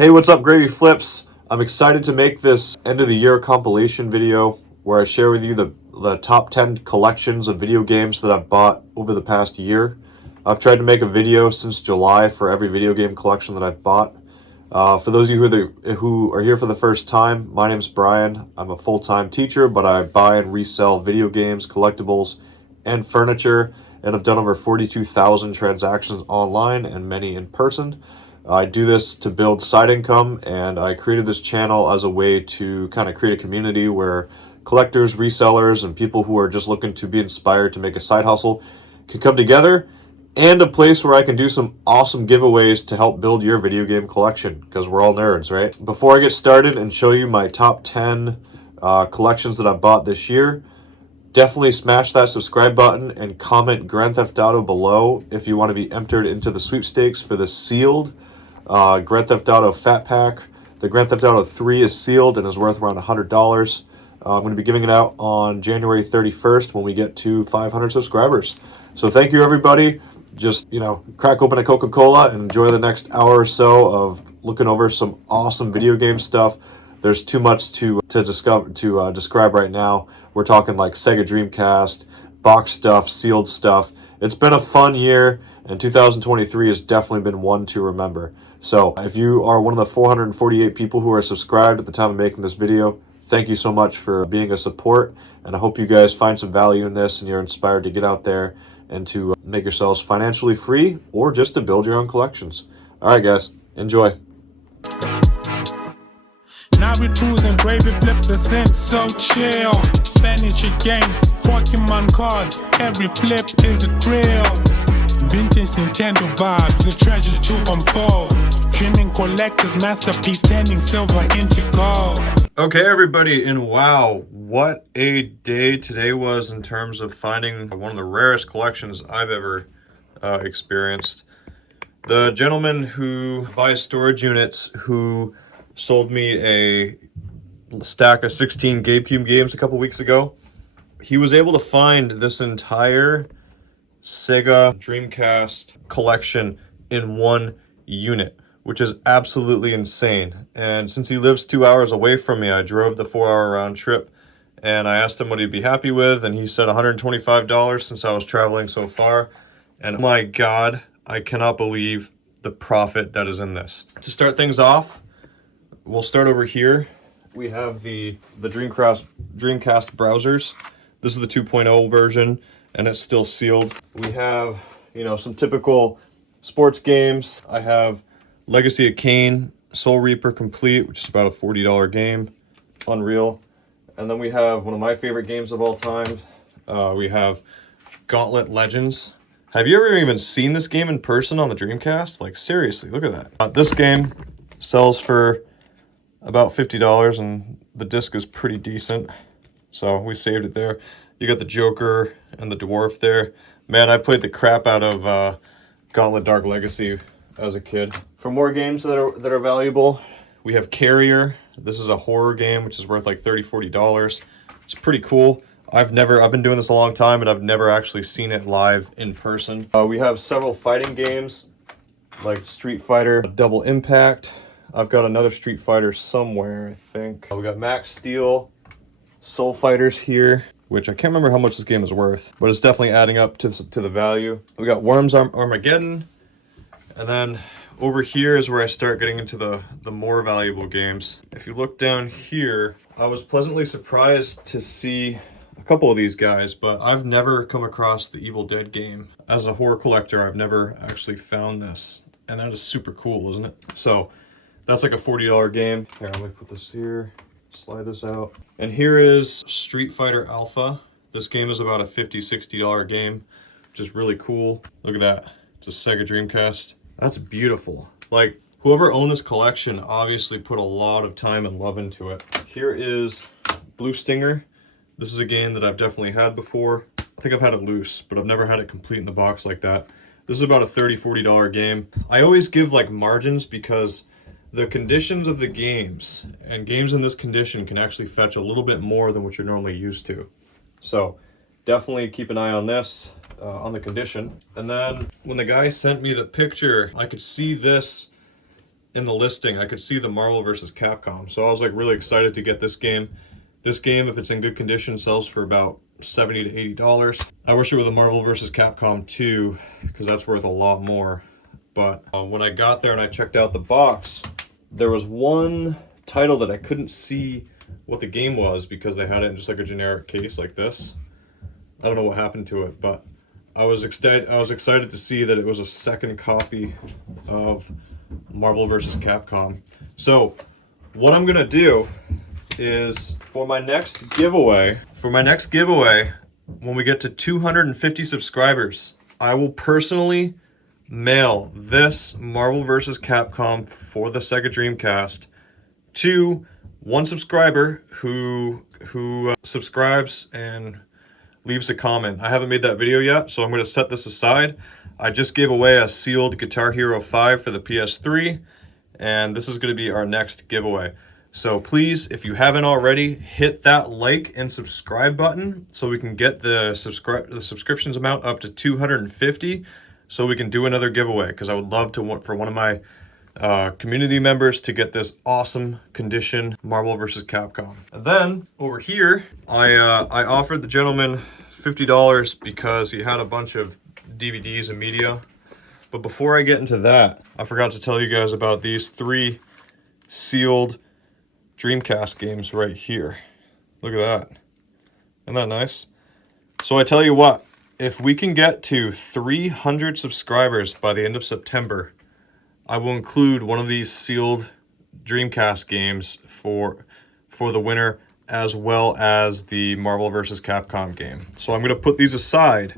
Hey, what's up, Gravy Flips? I'm excited to make this end of the year compilation video where I share with you the top 10 collections of video games that I've bought over the past year. I've tried to make a video since July for every video game collection that I've bought. For those of you who are here for the first time, my name's Brian. I'm a full-time teacher, but I buy and resell video games, collectibles, and furniture, and I've done over 42,000 transactions online and many in person. I do this to build side income, and I created this channel as a way to kind of create a community where collectors, resellers, and people who are just looking to be inspired to make a side hustle can come together, and a place where I can do some awesome giveaways to help build your video game collection, because we're all nerds, right? Before I get started and show you my top 10 collections that I bought this year, definitely smash that subscribe button and comment Grand Theft Auto below if you want to be entered into the sweepstakes for the sealed Grand Theft Auto Fat Pack. The Grand Theft Auto 3 is sealed and is worth around $100. I'm going to be giving it out on January 31st when we get to 500 subscribers. So thank you, everybody. Just, crack open a Coca-Cola and enjoy the next hour or so of looking over some awesome video game stuff. There's too much to describe right now. We're talking like Sega Dreamcast, box stuff, sealed stuff. It's been a fun year, and 2023 has definitely been one to remember. So if you are one of the 448 people who are subscribed at the time of making this video, thank you so much for being a support, and I hope you guys find some value in this and you're inspired to get out there and to make yourselves financially free or just to build your own collections. All right, guys, enjoy. Now we cruising, Gravy Flips the scent, so chill. Furniture games, Pokemon cards, every flip is a thrill. Vintage Nintendo vibes, the treasure to unfold. Trimming collector's masterpiece, standing silver into gold. Okay, everybody, and wow, what a day today was in terms of finding one of the rarest collections I've ever experienced. The gentleman who buys storage units who sold me a stack of 16 GameCube games a couple weeks ago, he was able to find this entire Sega Dreamcast collection in one unit, which is absolutely insane. And since he lives 2 hours away from me, I drove the 4-hour round trip, and I asked him what he'd be happy with, and he said $125 since I was traveling so far. And oh my God, I cannot believe the profit that is in this. To start things off, we'll start over here. We have the Dreamcast browsers. This is the 2.0 version, and it's still sealed. We have, some typical sports games. I have Legacy of Kain, Soul Reaper Complete, which is about a $40 game, Unreal. And then we have one of my favorite games of all time. We have Gauntlet Legends. Have you ever even seen this game in person on the Dreamcast? Like, seriously, look at that. This game sells for about $50, and the disc is pretty decent, so we saved it there. You got the Joker and the Dwarf there. Man, I played the crap out of Gauntlet Dark Legacy as a kid. For more games that are valuable, we have Carrier. This is a horror game which is worth like $30-$40. It's pretty cool. I've been doing this a long time, and I've never actually seen it live in person. We have several fighting games like Street Fighter Double Impact. I've got another Street Fighter somewhere, I think. We got Max Steel, Soul Fighters here, which I can't remember how much this game is worth, but it's definitely adding up to the value. We got Worms Armageddon, and then over here is where I start getting into the more valuable games. If you look down here, I was pleasantly surprised to see a couple of these guys, but I've never come across the Evil Dead game. As a horror collector, I've never actually found this, and that is super cool, isn't it? So that's like a $40 game. Here, let me put this here, slide this out. And here is Street Fighter Alpha. This game is about a $50-$60 game, which is really cool. Look at that, it's a Sega Dreamcast. That's beautiful. Like, whoever owned this collection obviously put a lot of time and love into it. Here is Blue Stinger. This is a game that I've definitely had before. I think I've had it loose, but I've never had it complete in the box like that. This is about a $30-$40 game. I always give like margins because the conditions of the games, and games in this condition can actually fetch a little bit more than what you're normally used to. So definitely keep an eye on this, on the condition. And then when the guy sent me the picture, I could see this in the listing, I could see the Marvel vs. Capcom. So I was like really excited to get this game. This game, if it's in good condition, sells for about $70 to $80. I wish it were the Marvel vs. Capcom 2, because that's worth a lot more. But when I got there and I checked out the box, there was one title that I couldn't see what the game was because they had it in just like a generic case like this. I don't know what happened to it, but I was excited to see that it was a second copy of Marvel vs. Capcom. So what I'm gonna do is for my next giveaway, when we get to 250 subscribers, I will personally mail this Marvel vs. Capcom for the Sega Dreamcast to one subscriber who subscribes and leaves a comment. I haven't made that video yet, so I'm going to set this aside. I just gave away a sealed Guitar Hero 5 for the PS3, and this is going to be our next giveaway. So please, if you haven't already, hit that like and subscribe button so we can get the subscriptions amount up to 250 so we can do another giveaway, because I would love to for one of my community members to get this awesome condition Marvel vs. Capcom. And then over here, I offered the gentleman $50 because he had a bunch of DVDs and media. But before I get into that, I forgot to tell you guys about these 3 sealed Dreamcast games right here. Look at that. Isn't that nice? So I tell you what, if we can get to 300 subscribers by the end of September, I will include one of these sealed Dreamcast games for the winner, as well as the Marvel vs. Capcom game. So I'm going to put these aside,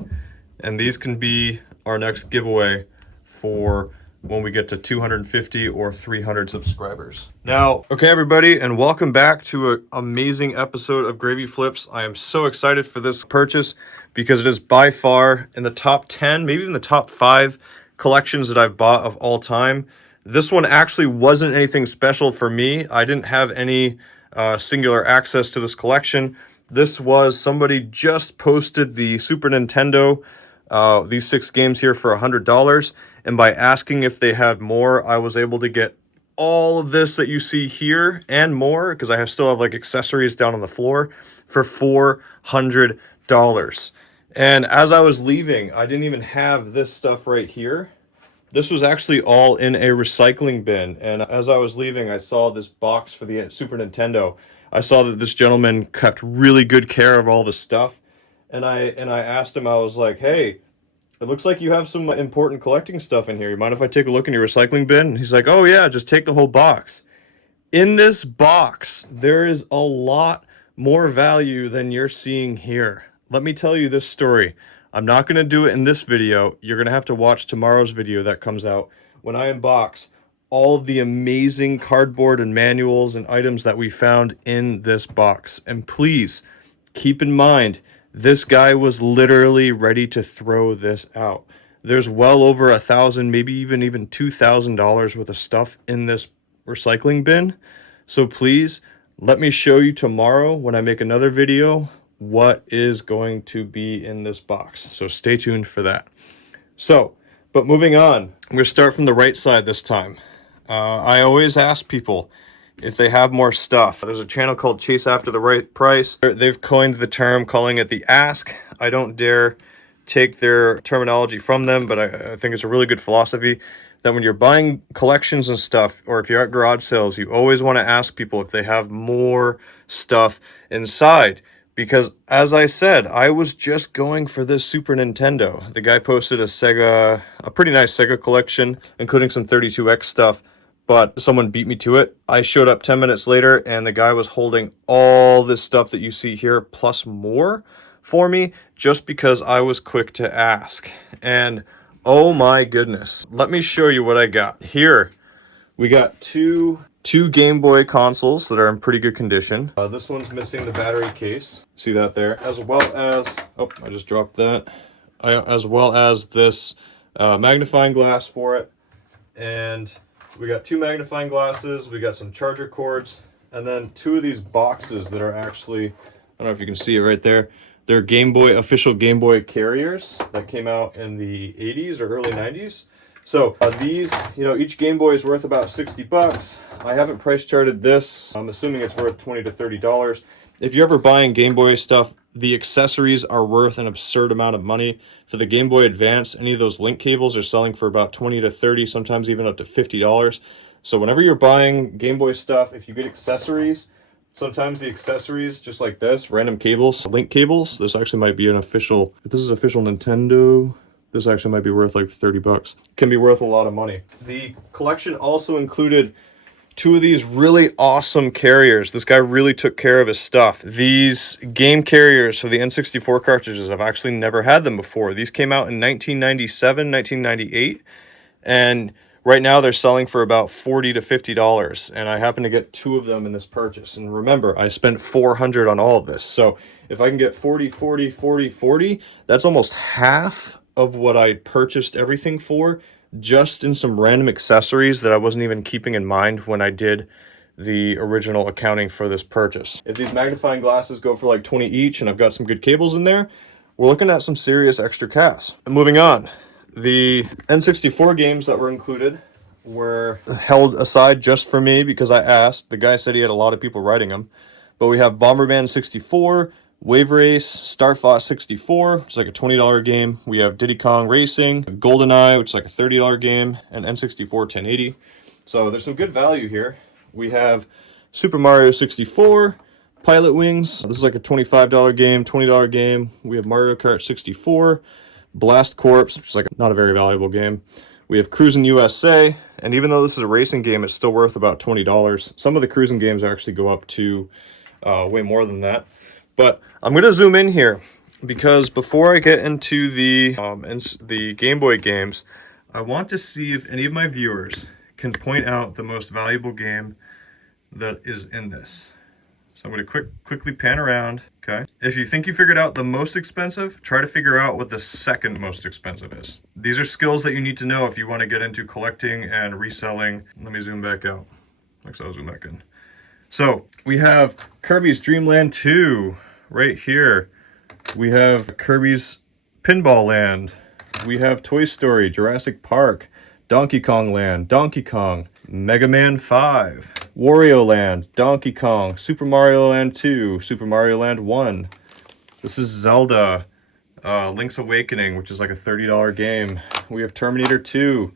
and these can be our next giveaway for when we get to 250 or 300 subscribers. Now, okay everybody, and welcome back to an amazing episode of Gravy Flips. I am so excited for this purchase because it is by far in the top 10, maybe even the top 5 collections that I've bought of all time. This one actually wasn't anything special for me. I didn't have any singular access to this collection. This was somebody just posted the Super Nintendo, these 6 games here for $100. And by asking if they had more, I was able to get all of this that you see here and more, because I still have like accessories down on the floor, for $400. And as I was leaving, I didn't even have this stuff right here. This was actually all in a recycling bin. And as I was leaving, I saw this box for the Super Nintendo. I saw that this gentleman kept really good care of all the stuff. And I asked him, I was like, hey, it looks like you have some important collecting stuff in here. You mind if I take a look in your recycling bin? And he's like, oh yeah, just take the whole box. In this box, there is a lot more value than you're seeing here. Let me tell you this story. I'm not going to do it in this video. You're going to have to watch tomorrow's video that comes out when I unbox all of the amazing cardboard and manuals and items that we found in this box. And please keep in mind, this guy was literally ready to throw this out. There's well over $1,000, maybe even $2,000 worth of stuff in this recycling bin. So please let me show you tomorrow when I make another video what is going to be in this box. So stay tuned for that. So, but moving on, I'm going to start from the right side this time. I always ask people if they have more stuff. There's a channel called Chase After the Right Price. They've coined the term, calling it the ask. I don't dare take their terminology from them, but I think it's a really good philosophy that when you're buying collections and stuff, or if you're at garage sales, you always want to ask people if they have more stuff inside. Because as I said, I was just going for this Super Nintendo. The guy posted a pretty nice Sega collection, including some 32X stuff, but someone beat me to it. I showed up 10 minutes later and the guy was holding all this stuff that you see here, plus more for me, just because I was quick to ask. And oh my goodness, let me show you what I got. Here, we got two Game Boy consoles that are in pretty good condition. This one's missing the battery case. See that there? As well as, oh, I just dropped that. As well as this magnifying glass for it. And we got 2 magnifying glasses. We got some charger cords. And then 2 of these boxes that are actually, I don't know if you can see it right there. They're Game Boy, official Game Boy carriers that came out in the 80s or early 90s. So these, you know, each Game Boy is worth about 60 bucks. I haven't price charted this. I'm assuming it's worth $20 to $30. If you're ever buying Game Boy stuff, the accessories are worth an absurd amount of money. For the Game Boy Advance, any of those link cables are selling for about 20 to 30, sometimes even up to $50. So whenever you're buying Game Boy stuff, if you get accessories, sometimes the accessories, just like this, random cables, link cables, this actually might be an official, if this is official Nintendo, this actually might be worth like 30 bucks. Can be worth a lot of money. The collection also included 2 of these really awesome carriers. This guy really took care of his stuff. These game carriers for the N64 cartridges, I've actually never had them before. These came out in 1997, 1998, and right now they're selling for about $40 to $50, and I happen to get 2 of them in this purchase. And remember, I spent $400 on all of this. So if I can get 40, 40, 40, 40, that's almost half of what I purchased everything for, just in some random accessories that I wasn't even keeping in mind when I did the original accounting for this purchase. If these magnifying glasses go for like 20 each and I've got some good cables in there, we're looking at some serious extra cash. And moving on, the N64 games that were included were held aside just for me because I asked. The guy said he had a lot of people writing them. But we have Bomberman 64, Wave Race, Star Fox 64, which is like a $20 game. We have Diddy Kong Racing, GoldenEye, which is like a $30 game, and N64 1080. So there's some good value here. We have Super Mario 64, Pilot Wings. This is like a $25 game, $20 game. We have Mario Kart 64, Blast Corps, which is like not a very valuable game. We have Cruis'n USA, and even though this is a racing game, it's still worth about $20. Some of the cruising games actually go up to way more than that. But I'm going to zoom in here because before I get into the Game Boy games, I want to see if any of my viewers can point out the most valuable game that is in this. So I'm going to quickly pan around. Okay. If you think you figured out the most expensive, try to figure out what the second most expensive is. These are skills that you need to know if you want to get into collecting and reselling. Let me zoom back out. Actually, I'll zoom back in. So we have Kirby's Dream Land 2 right here. We have Kirby's Pinball Land. We have Toy Story, Jurassic Park, Donkey Kong Land, Donkey Kong, Mega Man 5, Wario Land, Donkey Kong, Super Mario Land 2, Super Mario Land 1. This is Zelda, Link's Awakening, which is like a $30 game. We have Terminator 2.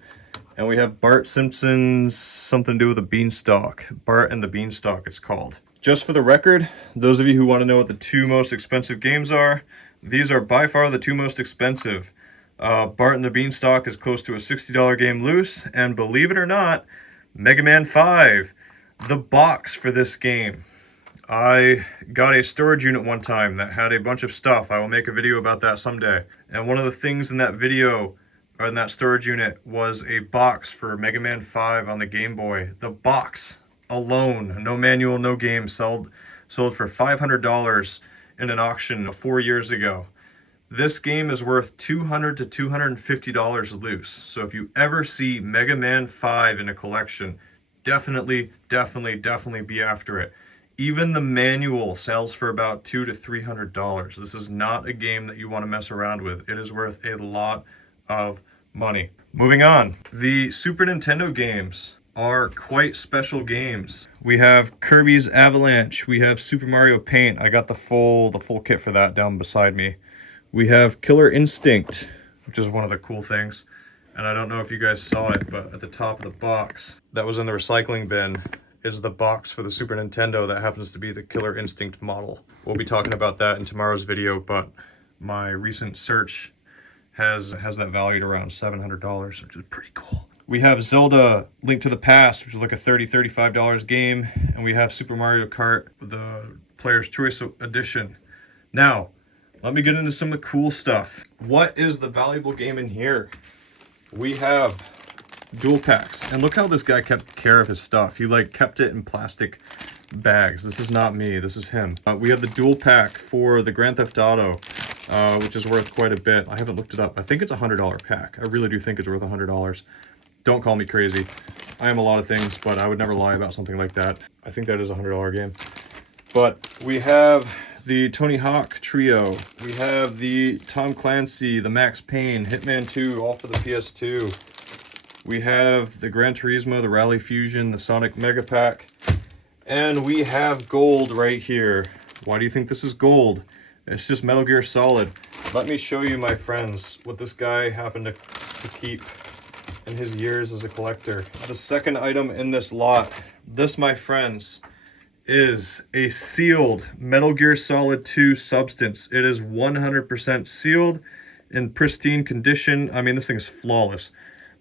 And we have Bart Simpson's something to do with a beanstalk. Bart and the Beanstalk, it's called. Just for the record, those of you who want to know what the 2 most expensive games are, these are by far the 2 most expensive. Bart and the Beanstalk is close to a $60 game loose, and believe it or not, Mega Man 5, the box for this game. I got a storage unit one time that had a bunch of stuff. I will make a video about that someday. And one of the things in that video, or in that storage unit, was a box for Mega Man 5 on the Game Boy. The box alone, no manual, no game, sold for $500 in an auction 4 years ago. This game is worth $200 to $250 loose. So if you ever see Mega Man 5 in a collection, definitely be after it. Even the manual sells for about $200 to $300. This is not a game that you want to mess around with. It is worth a lot of money. Moving on, the Super Nintendo games are quite special games. We have Kirby's Avalanche. We have Super Mario Paint. I got the full kit for that down beside me. We have Killer Instinct, which is one of the cool things. And I don't know if you guys saw it, but at the top of the box that was in the recycling bin is the box for the Super Nintendo that happens to be the Killer Instinct model. We'll be talking about that in tomorrow's video, but my recent search has that valued around $700, which is pretty cool. We have Zelda Link to the Past, which is like a $35 game, and we have Super Mario Kart, the Player's Choice Edition. Now, let me get into some of the cool stuff. What is the valuable game in here? We have dual packs, and look how this guy kept care of his stuff. He like kept it in plastic bags. This is not me, this is him. We have the dual pack for the Grand Theft Auto, which is worth quite a bit. I haven't looked it up. I think it's a $100 pack. I really do think it's worth $100. Don't call me crazy. I am a lot of things, but I would never lie about something like that. I think that is a $100 game. But we have the Tony Hawk Trio. We have the Tom Clancy, the Max Payne, Hitman 2, all for the PS2. We have the Gran Turismo, the Rally Fusion, the Sonic Mega Pack, and we have gold right here. Why do you think this is gold? It's just Metal Gear Solid. Let me show you, my friends, what this guy happened to keep in his years as a collector. The second item in this lot, this, my friends, is a sealed Metal Gear Solid 2 substance. It is 100% sealed in pristine condition. I mean, this thing is flawless.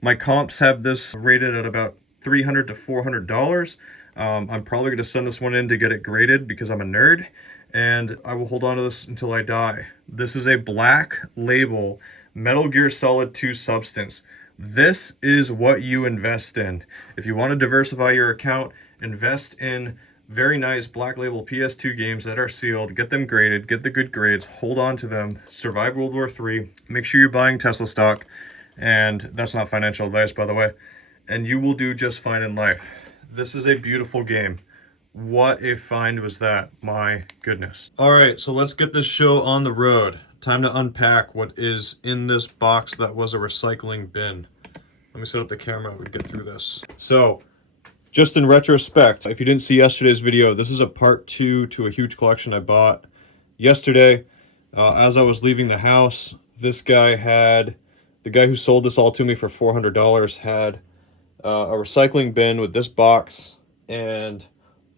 My comps have this rated at about $300 to $400. I'm probably going to send this one in to get it graded because I'm a nerd, and I will hold on to this until I die. This is a black label Metal Gear Solid 2 substance. This is what you invest in. If you want to diversify your account, invest in very nice black label PS2 games that are sealed. Get them graded, get the good grades, hold on to them, survive World War III. Make sure you're buying Tesla stock, and that's not financial advice, by the way, and you will do just fine in life. This is a beautiful game. What a find was that, my goodness. All right, so let's get this show on the road. Time to unpack what is in this box that was a recycling bin. Let me set up the camera, we can get through this. So, just in retrospect, if you didn't see yesterday's video, this is a part 2 to a huge collection I bought yesterday. As I was leaving the house, this guy had, the guy who sold this all to me for $400 had a recycling bin with this box and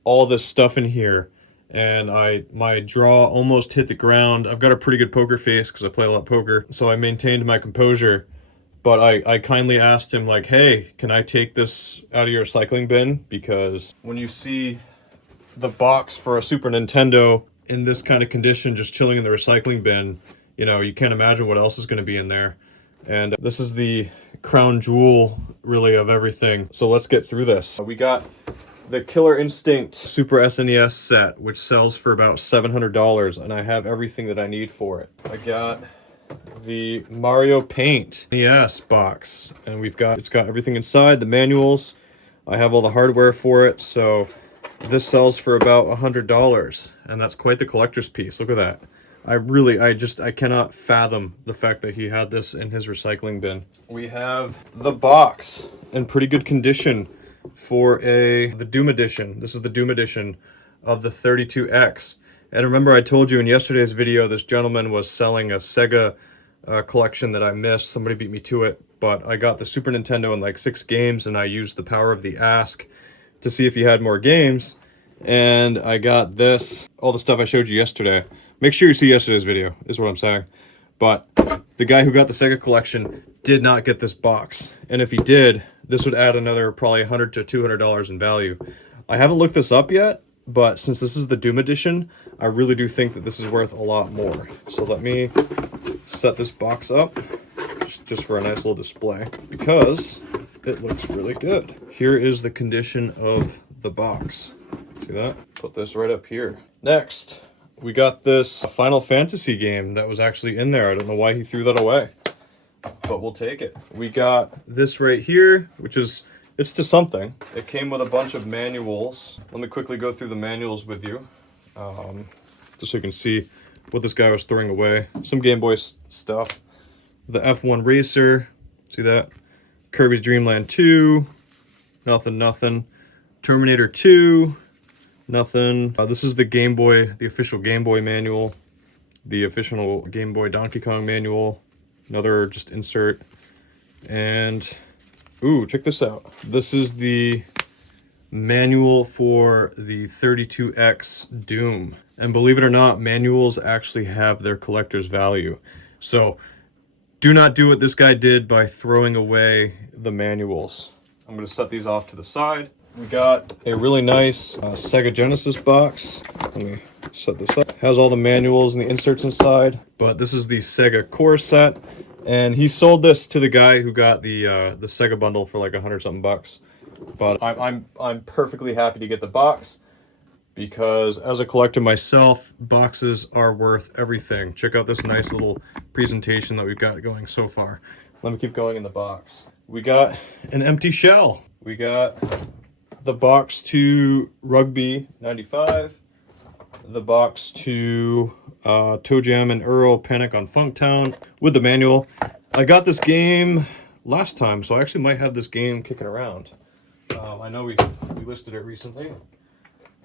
all this stuff in here. And my jaw almost hit the ground. I've got a pretty good poker face because I play a lot of poker, so I maintained my composure. But I kindly asked him, like, hey, can I take this out of your recycling bin? Because when you see the box for a Super Nintendo in this kind of condition, just chilling in the recycling bin, you know, you can't imagine what else is going to be in there. And this is the crown jewel, really, of everything. So let's get through this. We got the Killer Instinct Super SNES set, which sells for about $700, and I have everything that I need for it. I got the Mario Paint NES box, and it's got everything inside, the manuals. I have all the hardware for it, so this sells for about $100, and that's quite the collector's piece. Look at that. I cannot fathom the fact that he had this in his recycling bin. We have the box in pretty good condition for the Doom edition. This is the Doom edition of the 32X. And remember, I told you in yesterday's video, this gentleman was selling a Sega collection that I missed. Somebody beat me to it, but I got the Super Nintendo in like 6 games, and I used the power of the ask to see if he had more games. And I got this, all the stuff I showed you yesterday. Make sure you see yesterday's video, is what I'm saying. But the guy who got the Sega collection did not get this box. And if he did, this would add another probably $100 to $200 in value. I haven't looked this up yet, but since this is the Doom edition, I really do think that this is worth a lot more. So let me set this box up just for a nice little display because it looks really good. Here is the condition of the box. See that? Put this right up here. Next, we got this Final Fantasy game that was actually in there. I don't know why he threw that away, but we'll take it. We got this right here, which is, it's to something. It came with a bunch of manuals. Let me quickly go through the manuals with you, just so you can see what this guy was throwing away. Some Game Boy stuff. The F1 Racer, see that? Kirby's Dream Land 2, nothing. Terminator 2, nothing. This is the Game Boy, the official Game Boy manual. The official Game Boy Donkey Kong manual. Another just insert. And, ooh, check this out. This is the manual for the 32X Doom. And believe it or not, manuals actually have their collector's value. So, do not do what this guy did by throwing away the manuals. I'm going to set these off to the side. We got a really nice Sega Genesis box. Let me set this up. Has all the manuals and the inserts inside. But this is the Sega Core set. And he sold this to the guy who got the Sega bundle for like $100-something bucks. But I'm perfectly happy to get the box because as a collector myself, boxes are worth everything. Check out this nice little presentation that we've got going so far. Let me keep going in the box. We got an empty shell. We got the box to Rugby 95. The box to Toe Jam and Earl Panic on Funktown with the manual. I got this game last time, so I actually might have this game kicking around. I know we listed it recently.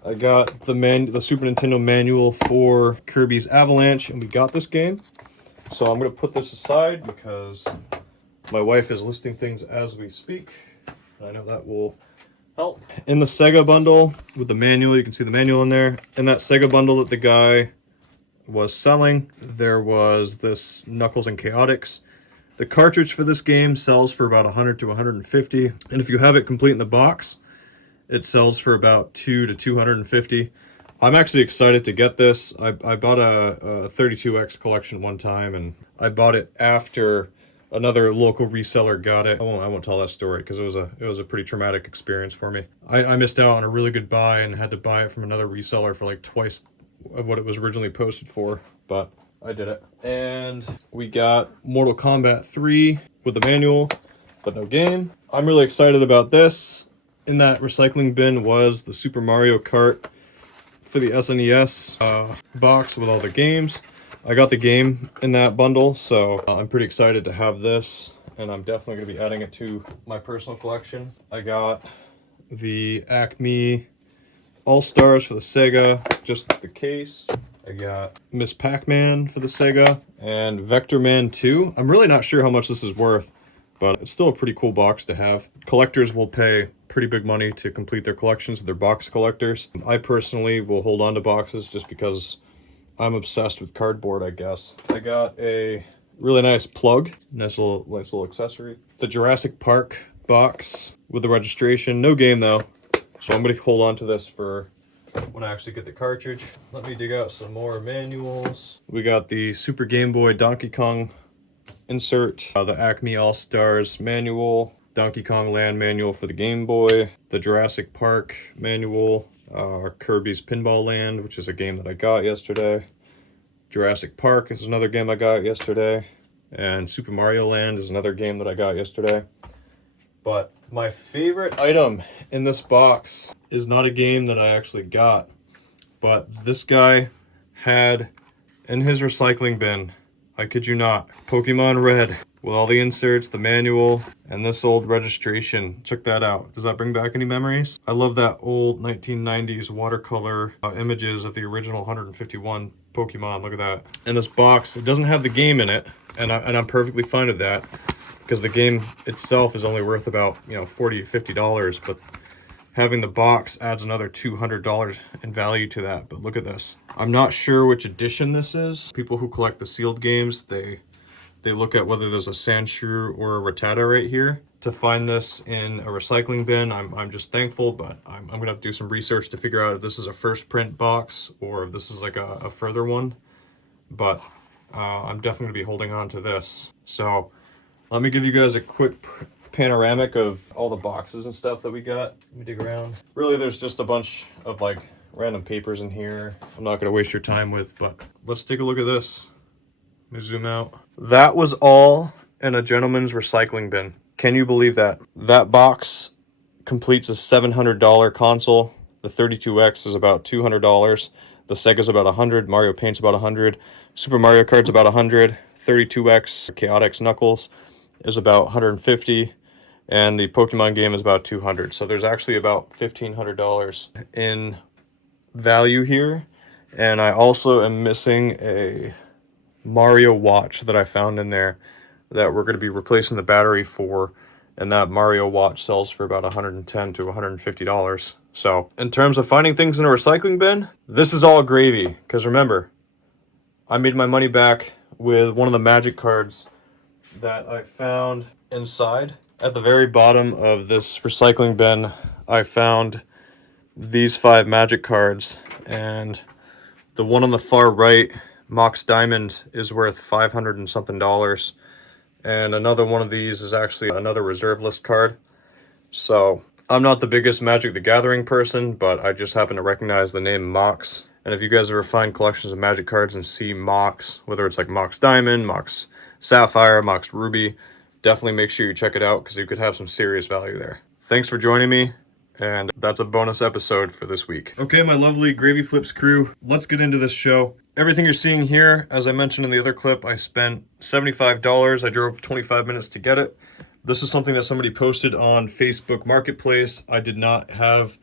I got the Super Nintendo manual for Kirby's Avalanche, and we got this game. So I'm going to put this aside because my wife is listing things as we speak. I know that will help. In the Sega bundle with the manual, you can see the manual in there. In that Sega bundle that the guy was selling, there was this Knuckles and Chaotix. The cartridge for this game sells for about 100 to 150, and if you have it complete in the box, it sells for about 2 to 250. I'm actually excited to get this. I bought a 32X collection one time, and I bought it after another local reseller got it. I won't tell that story because it was a pretty traumatic experience for me. I missed out on a really good buy and had to buy it from another reseller for like twice of what it was originally posted for, but I did it. And we got Mortal Kombat 3 with the manual, but no game. I'm really excited about this. In that recycling bin was the Super Mario Kart for the SNES box with all the games. I got the game in that bundle, so I'm pretty excited to have this, and I'm definitely going to be adding it to my personal collection. I got the Acme All-Stars for the Sega, just the case. I got Miss Pac-Man for the Sega, and Vector Man 2. I'm really not sure how much this is worth, but it's still a pretty cool box to have. Collectors will pay pretty big money to complete their collections. They're box collectors. I personally will hold on to boxes just because I'm obsessed with cardboard, I guess. I got a really nice plug, nice little accessory. The Jurassic Park box with the registration. No game though, so I'm gonna hold on to this for when I actually get the cartridge. Let me dig out some more manuals. We got the Super Game Boy Donkey Kong insert, the Acme All-Stars manual, Donkey Kong Land manual for the Game Boy, the Jurassic Park manual, Kirby's Pinball Land, which is a game that I got yesterday. Jurassic Park is another game I got yesterday, and Super Mario Land is another game that I got yesterday. But my favorite item in this box is not a game that I actually got, but this guy had in his recycling bin, I kid you not, Pokemon Red with all the inserts, the manual, and this old registration. Check that out. Does that bring back any memories? I love that old 1990s watercolor images of the original 151 Pokemon. Look at that. And this box, it doesn't have the game in it, and I'm perfectly fine with that, because the game itself is only worth about, $40 to $50, but having the box adds another $200 in value to that. But look at this. I'm not sure which edition this is. People who collect the sealed games, they look at whether there's a Sandshrew or a Rattata right here. To find this in a recycling bin, I'm just thankful, but I'm gonna have to do some research to figure out if this is a first print box or if this is like a further one. But I'm definitely gonna be holding on to this. So let me give you guys a quick panoramic of all the boxes and stuff that we got. Let me dig around. Really, there's just a bunch of like random papers in here I'm not gonna waste your time with, but let's take a look at this. Let me zoom out. That was all in a gentleman's recycling bin. Can you believe that? That box completes a $700 console. The 32X is about $200. The Sega's about $100. Mario Paint's about $100. Super Mario Kart's about $100. 32X Chaotix Knuckles is about $150. And the Pokemon game is about $200. So there's actually about $1,500 in value here. And I also am missing a Mario watch that I found in there that we're going to be replacing the battery for, and that Mario watch sells for about $110 to $150. So in terms of finding things in a recycling bin, this is all gravy, because remember, I made my money back with one of the magic cards that I found inside. At the very bottom of this recycling bin, I found these 5 magic cards, and the one on the far right, Mox Diamond, is worth $500 and something, and another one of these is actually another reserve list card. So I'm not the biggest Magic the Gathering person, but I just happen to recognize the name Mox. And if you guys ever find collections of Magic cards and see Mox, whether it's like Mox Diamond, Mox Sapphire, Mox Ruby, definitely make sure you check it out, because you could have some serious value there. Thanks for joining me, and that's a bonus episode for this week. Okay, my lovely Gravy Flips crew, let's get into this show. Everything you're seeing here, as I mentioned in the other clip, I spent $75. I drove 25 minutes to get it. This is something that somebody posted on Facebook Marketplace. I did not have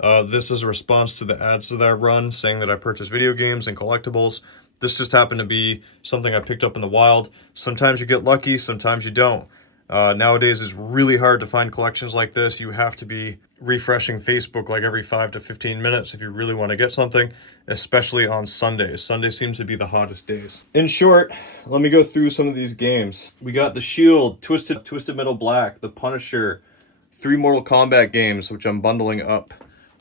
this as a response to the ads that I run saying that I purchase video games and collectibles. This just happened to be something I picked up in the wild. Sometimes you get lucky, sometimes you don't. Nowadays, it's really hard to find collections like this. You have to be refreshing Facebook like every 5 to 15 minutes if you really want to get something, especially on Sundays. Sunday seems to be the hottest days. In short, let me go through some of these games. We got The Shield, Twisted Metal Black, The Punisher, 3 Mortal Kombat games, which I'm bundling up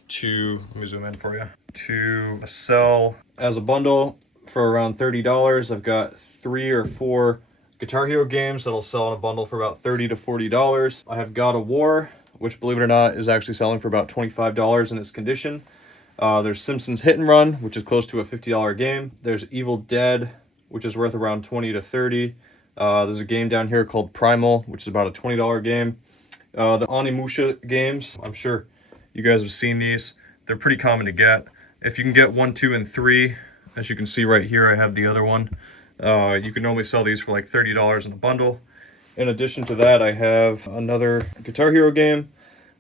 to, let me zoom in for you, to sell as a bundle for around $30. I've got 3 or 4 Guitar Hero games that'll sell in a bundle for about $30 to $40. I have God of War, which, believe it or not, is actually selling for about $25 in its condition. There's Simpsons Hit and Run, which is close to a $50 game. There's Evil Dead, which is worth around $20 to $30. There's a game down here called Primal, which is about a $20 game. The Onimusha games, I'm sure you guys have seen these. They're pretty common to get. If you can get 1, 2, and 3, as you can see right here, I have the other one. You can normally sell these for like $30 in a bundle. In addition to that, I have another Guitar Hero game.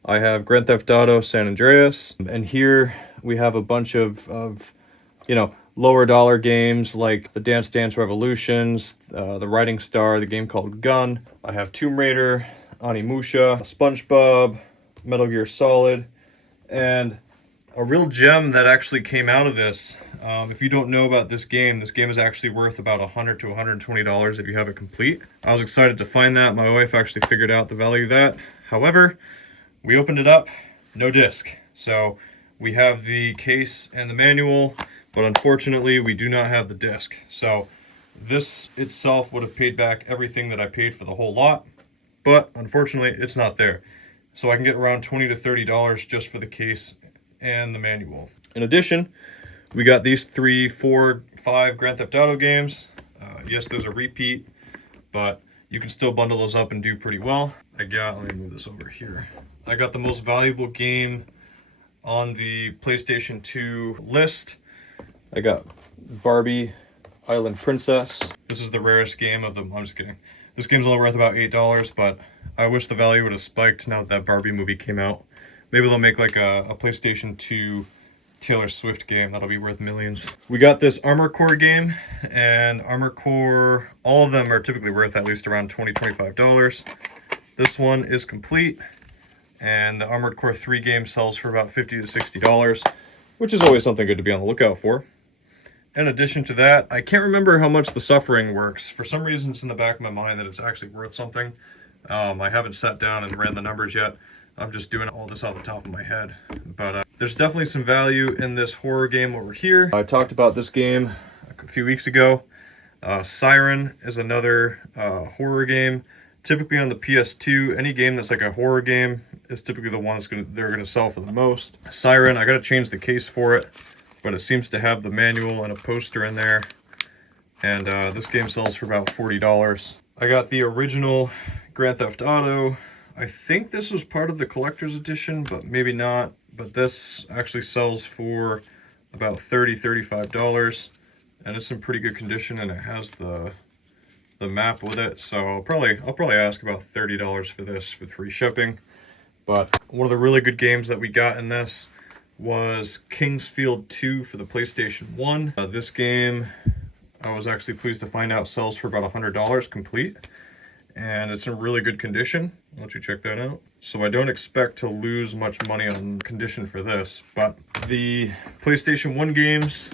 I have Grand Theft Auto San Andreas. And here we have a bunch of lower dollar games like the Dance Dance Revolutions, the Riding Star, the game called Gun. I have Tomb Raider, Onimusha, SpongeBob, Metal Gear Solid, and a real gem that actually came out of this. If you don't know about this game is actually worth about $100 to $120 if you have it complete. I was excited to find that. My wife actually figured out the value of that. However, we opened it up, no disc. So we have the case and the manual, but unfortunately we do not have the disc. So this itself would have paid back everything that I paid for the whole lot, but unfortunately it's not there. So I can get around $20 to $30 just for the case and the manual. In addition, we got these 3, 4, 5 Grand Theft Auto games. Yes, those are repeat, but you can still bundle those up and do pretty well. Let me move this over here. I got the most valuable game on the PlayStation 2 list. I got Barbie Island Princess. This is the rarest game of them. I'm just kidding. This game's only worth about $8, but I wish the value would have spiked now that that Barbie movie came out. Maybe they'll make like a PlayStation 2 Taylor Swift game that'll be worth millions. We got this Armored Core game, and Armored Core, all of them are typically worth at least around $20 to $25. This one is complete, and the Armored Core 3 game sells for about $50 to $60, which is always something good to be on the lookout for. In addition to that, I can't remember how much the Suffering works. For some reason, it's in the back of my mind that it's actually worth something. I haven't sat down and ran the numbers yet. I'm just doing all this off the top of my head. But there's definitely some value in this horror game over here. I talked about this game a few weeks ago. Siren is another horror game. Typically on the PS2, any game that's like a horror game is typically the one they're gonna sell for the most. Siren, I gotta change the case for it, but it seems to have the manual and a poster in there. And this game sells for about $40. I got the original Grand Theft Auto. I think this was part of the collector's edition, but maybe not. But this actually sells for about $30, $35, and it's in pretty good condition, and it has the map with it. So I'll probably ask about $30 for this with free shipping. But one of the really good games that we got in this was King's Field 2 for the PlayStation 1. This game, I was actually pleased to find out, sells for about $100 complete, and it's in really good condition. I'll let you check that out. So I don't expect to lose much money on condition for this, but the PlayStation 1 games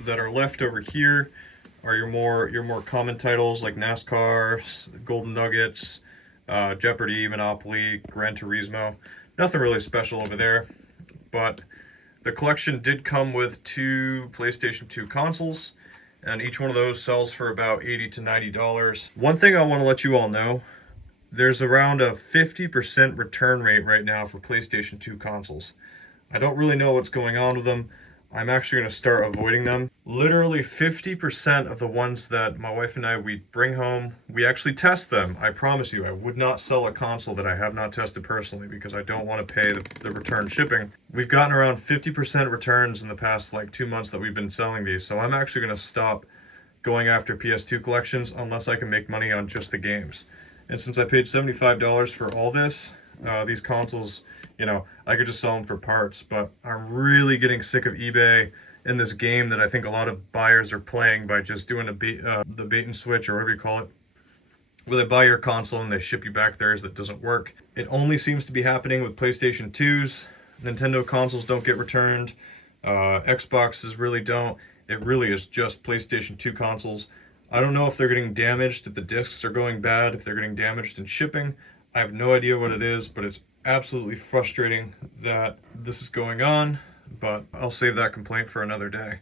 that are left over here are your more common titles like NASCAR, Golden Nuggets, Jeopardy, Monopoly, Gran Turismo. Nothing really special over there, but the collection did come with 2 PlayStation 2 consoles, and each one of those sells for about $80 to $90. One thing I want to let you all know, there's around a 50% return rate right now for PlayStation 2 consoles. I don't really know what's going on with them. I'm actually going to start avoiding them. Literally 50% of the ones that my wife and we bring home, we actually test them. I promise you, I would not sell a console that I have not tested personally because I don't want to pay the return shipping. We've gotten around 50% returns in the past like 2 months that we've been selling these, so I'm actually going to stop going after PS2 collections unless I can make money on just the games. And since I paid $75 for all this, these consoles, you know, I could just sell them for parts. But I'm really getting sick of eBay in this game that I think a lot of buyers are playing by just doing the bait and switch, or whatever you call it, where they buy your console and they ship you back theirs that doesn't work. It only seems to be happening with PlayStation 2s. Nintendo consoles don't get returned. Xboxes really don't. It really is just PlayStation 2 consoles. I don't know if they're getting damaged, if the discs are going bad, if they're getting damaged in shipping. I have no idea what it is, but it's absolutely frustrating that this is going on, but I'll save that complaint for another day.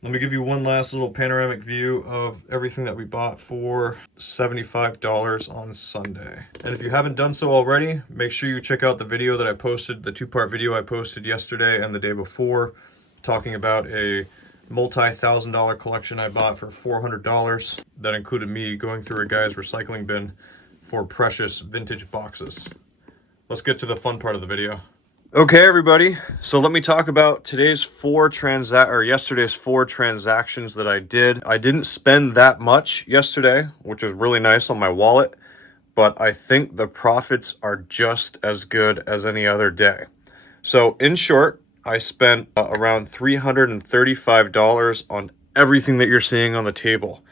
Let me give you one last little panoramic view of everything that we bought for $75 on Sunday. And if you haven't done so already, make sure you check out the video that I posted, the two-part video I posted yesterday and the day before, talking about a multi-$1,000 collection I bought for $400. That included me going through a guy's recycling bin for precious vintage boxes. Let's get to the fun part of the video. Okay, everybody, so let me talk about yesterday's four transactions that I did. I didn't spend that much yesterday, which is really nice on my wallet, but I think the profits are just as good as any other day. So in short, I spent around $335 on everything that you're seeing on the table.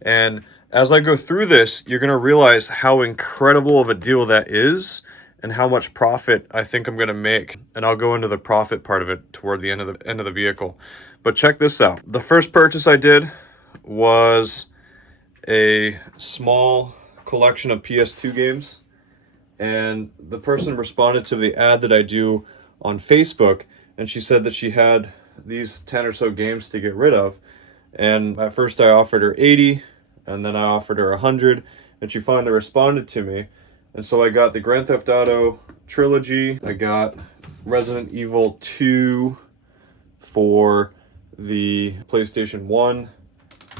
And as I go through this, you're going to realize how incredible of a deal that is, and how much profit I think I'm going to make. And I'll go into the profit part of it toward the end of the vehicle. But check this out. The first purchase I did was a small collection of PS2 games. And the person responded to the ad that I do on Facebook, and she said that she had these 10 or so games to get rid of. And at first I offered her 80, and then I offered her 100, and she finally responded to me. And so I got the Grand Theft Auto trilogy. I got Resident Evil 2 for the PlayStation 1.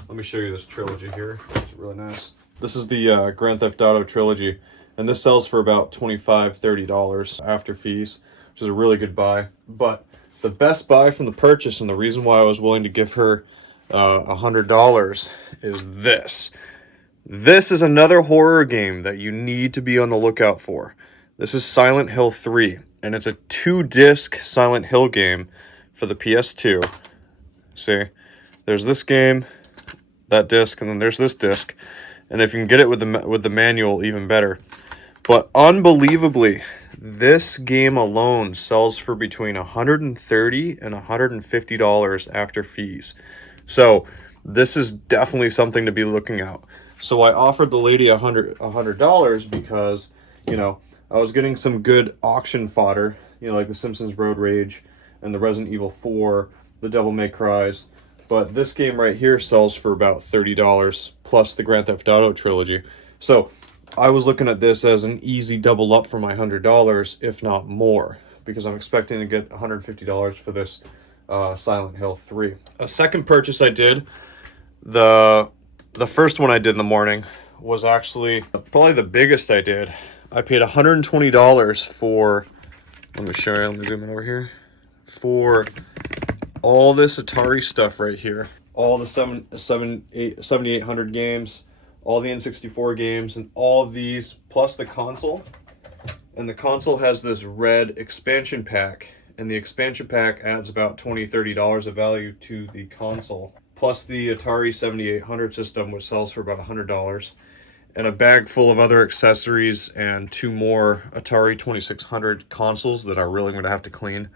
Let me show you this trilogy here. It's really nice. This is the Grand Theft Auto trilogy, and this sells for about $25, $30 after fees, which is a really good buy. But the best buy from the purchase, and the reason why I was willing to give her $100, is this. This is another horror game that you need to be on the lookout for. This is Silent Hill 3, and it's a 2-disc Silent Hill game for the PS2. See, there's this game, that disc, and then there's this disc. And if you can get it with the manual, even better. But unbelievably, this game alone sells for between $130 and $150 after fees. So this is definitely something to be looking out. So I offered the lady $100 because, you know, I was getting some good auction fodder, you know, like the Simpsons Road Rage and the Resident Evil 4, the Devil May Cries. But this game right here sells for about $30 plus the Grand Theft Auto trilogy. So I was looking at this as an easy double up for my $100, if not more, because I'm expecting to get $150 for this Silent Hill 3. A second purchase I did, the first one I did in the morning, was actually probably the biggest I did. I paid $120 for, let me show you, let me zoom in over here, for all this Atari stuff right here. All the 7800 games, all the N64 games, and all of these, plus the console. And the console has this red expansion pack, and the expansion pack adds about $20, $30 of value to the console. Plus the Atari 7800 system, which sells for about $100, and a bag full of other accessories and 2 more Atari 2600 consoles that I really going to have to clean.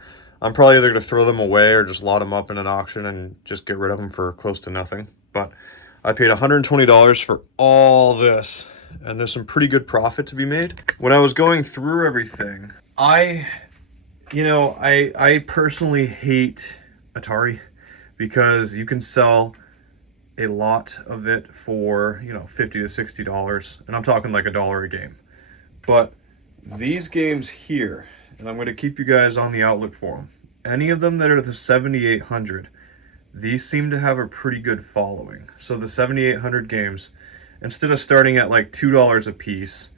I'm probably either going to throw them away or just lot them up in an auction and just get rid of them for close to nothing. But I paid $120 for all this, and there's some pretty good profit to be made. When I was going through everything, I personally hate Atari, because you can sell a lot of it for, you know, $50 to $60, and I'm talking like $1 a game. But these games here, and I'm going to keep you guys on the outlook for them, any of them that are the 7800, these seem to have a pretty good following. So the 7800 games, instead of starting at like $2 a piece,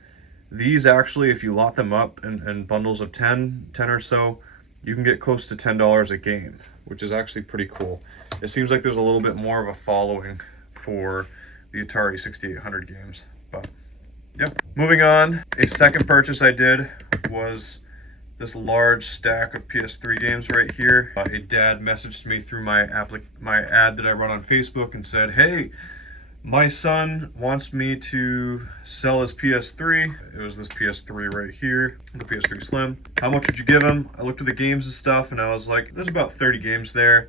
these actually, if you lot them up in bundles of 10 or so, you can get close to $10 a game, which is actually pretty cool. It seems like there's a little bit more of a following for the Atari 6800 games. But Yep. Moving on, a second purchase I did was this large stack of PS3 games right here. A dad messaged me through my ad that I run on Facebook and said, "Hey, my son wants me to sell his PS3." It was this PS3 right here, the PS3 Slim. "How much would you give him?" I looked at the games and stuff, and I was like, there's about 30 games there.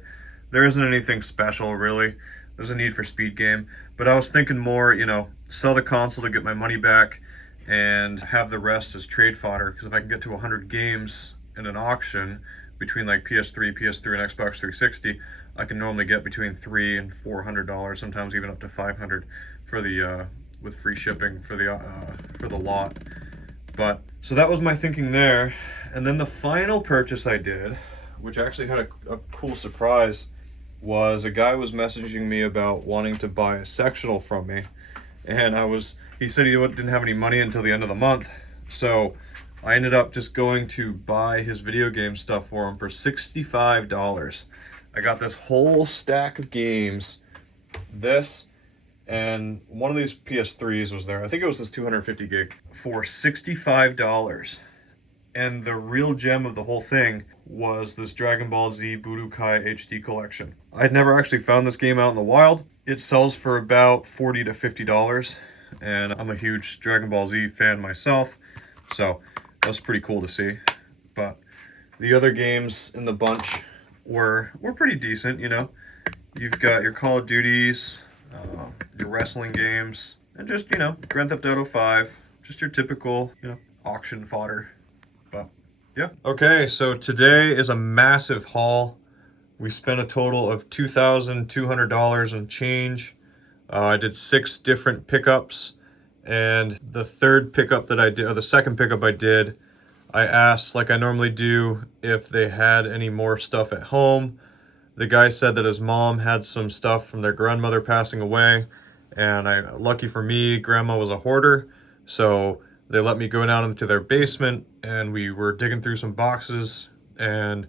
There isn't anything special, really. There's a need for speed game. But I was thinking more, you know, sell the console to get my money back and have the rest as trade fodder. Because if I can get to 100 games in an auction between like PS3 and Xbox 360, I can normally get between $300 and $400, sometimes even up to $500 for the with free shipping for the lot. But so that was my thinking there. And then the final purchase I did, which actually had a cool surprise, was a guy was messaging me about wanting to buy a sectional from me, and he said he didn't have any money until the end of the month, so I ended up just going to buy his video game stuff for him for $65. I got this whole stack of games, this, and one of these PS3s was there. I think it was this 250 gig for $65. And the real gem of the whole thing was this Dragon Ball Z Budokai HD collection. I'd never actually found this game out in the wild. It sells for about $40 to $50, and I'm a huge Dragon Ball Z fan myself, so that was pretty cool to see. But the other games in the bunch were pretty decent, you know. You've got your Call of Duties, your wrestling games, and just, you know, Grand Theft Auto 5, just your typical, you know, auction fodder. But yeah. Okay, so today is a massive haul. We spent a total of $2,200 and change. I did 6 different pickups, and the third pickup that I did, or the second pickup I did, I asked, like I normally do, if they had any more stuff at home. The guy said that his mom had some stuff from their grandmother passing away, and lucky for me, grandma was a hoarder, so they let me go down into their basement, and we were digging through some boxes, and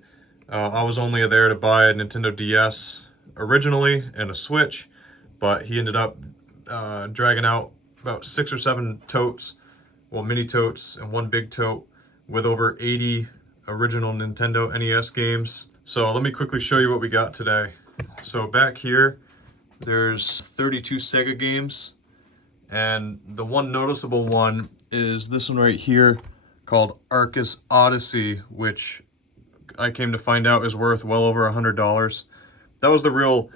I was only there to buy a Nintendo DS originally and a Switch, but he ended up dragging out about 6 or 7 totes, well, mini totes and one big tote with over 80 original Nintendo NES games. So let me quickly show you what we got today. So back here, there's 32 Sega games, and the one noticeable one is this one right here called Arcus Odyssey, which I came to find out is worth well over $100. That was the real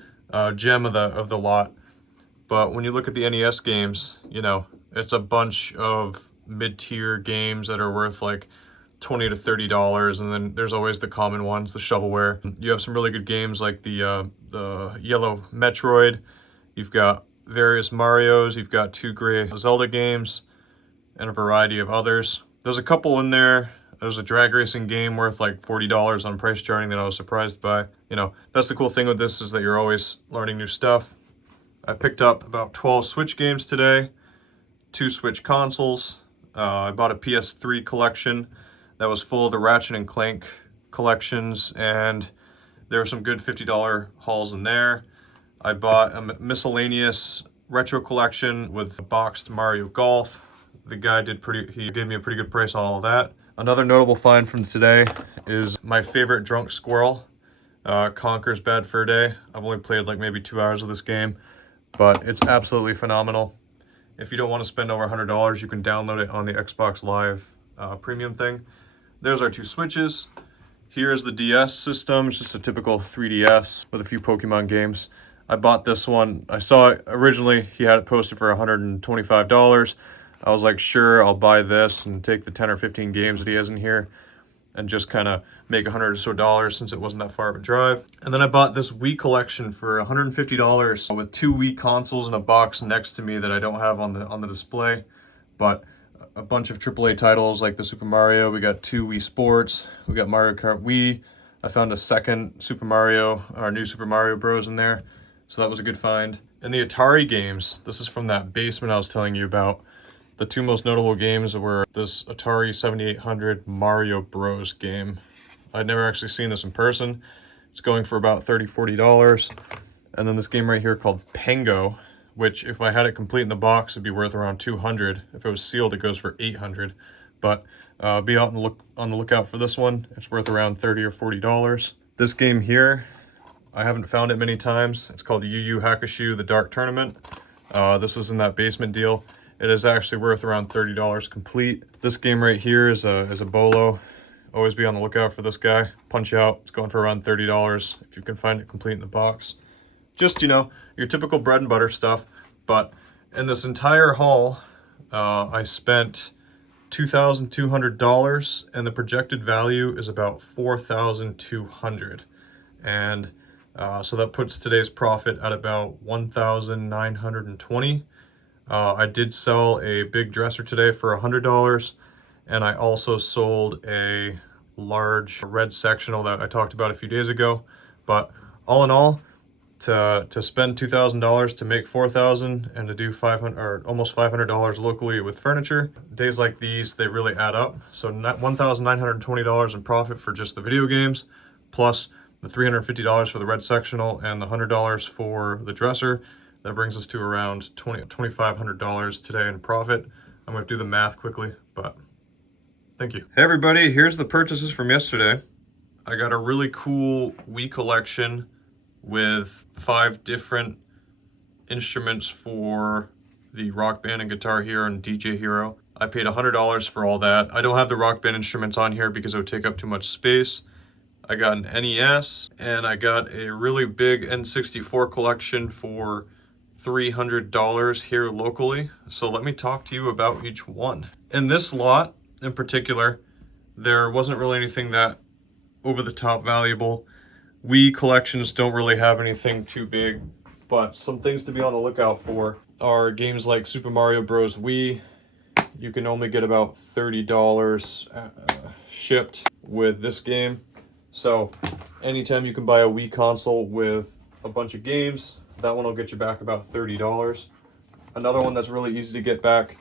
gem of the lot. But when you look at the NES games, you know, it's a bunch of mid-tier games that are worth like $20 to $30, and then there's always the common ones, the shovelware. You have some really good games like the yellow Metroid. You've got various Marios. You've got 2 gray Zelda games, and a variety of others. There's a couple in there. There's a drag racing game worth like $40 on price charting that I was surprised by. You know, that's the cool thing with this, is that you're always learning new stuff. I picked up about 12 Switch games today, 2 Switch consoles. I bought a PS3 collection that was full of the Ratchet and Clank collections, and there were some good $50 hauls in there. I bought a miscellaneous retro collection with a boxed Mario Golf. The guy he gave me a pretty good price on all of that. Another notable find from today is my favorite drunk squirrel, Conker's Bad Fur Day. I've only played like maybe 2 hours of this game, but it's absolutely phenomenal. If you don't want to spend over $100, you can download it on the Xbox Live premium thing. There's our 2 Switches. Here's the DS system. It's just a typical 3DS with a few Pokemon games. I bought this one. I saw it originally, he had it posted for $125. I was like, sure, I'll buy this and take the 10 or 15 games that he has in here and just kind of make $100 or so since it wasn't that far of a drive. And then I bought this Wii collection for $150 with 2 Wii consoles in a box next to me that I don't have on the display, but a bunch of AAA titles like the Super Mario. We got 2 Wii Sports. We got Mario Kart Wii. I found a second Super Mario, our new Super Mario Bros. In there, so that was a good find. And the Atari games, this is from that basement I was telling you about. The 2 most notable games were this Atari 7800 Mario Bros. Game. I'd never actually seen this in person. It's going for about $30, $40. And then this game right here called Pango, which if I had it complete in the box, it'd be worth around 200. If it was sealed, it goes for 800. But be out on the lookout for this one. It's worth around $30 or $40. This game here, I haven't found it many times. It's called Yu Yu Hakusho: The Dark Tournament. This is in that basement deal. It is actually worth around $30 complete. This game right here is a bolo. Always be on the lookout for this guy. Punch Out. It's going for around $30 if you can find it complete in the box. Just, you know, your typical bread and butter stuff. But in this entire haul, I spent $2,200, and the projected value is about $4,200. And so that puts today's profit at about $1,920. I did sell a big dresser today for $100, and I also sold a large red sectional that I talked about a few days ago. But all in all, to spend $2,000 to make $4,000 and to do $500 or almost $500 locally with furniture, days like these, they really add up. So $1,920 in profit for just the video games, plus the $350 for the red sectional and the $100 for the dresser. That brings us to around $2,500 today in profit. I'm going to do the math quickly, but thank you. Hey everybody, here's the purchases from yesterday. I got a really cool Wii collection with 5 different instruments for the Rock Band and Guitar Hero and DJ Hero. I paid $100 for all that. I don't have the Rock Band instruments on here because it would take up too much space. I got an NES, and I got a really big N64 collection for $300 here locally. So let me talk to you about each one. In this lot in particular, there wasn't really anything that over the top valuable. Wii collections don't really have anything too big, but some things to be on the lookout for are games like Super Mario Bros. Wii. You can only get about $30 shipped with this game. So anytime you can buy a Wii console with a bunch of games, that one will get you back about $30. Another one that's really easy to get back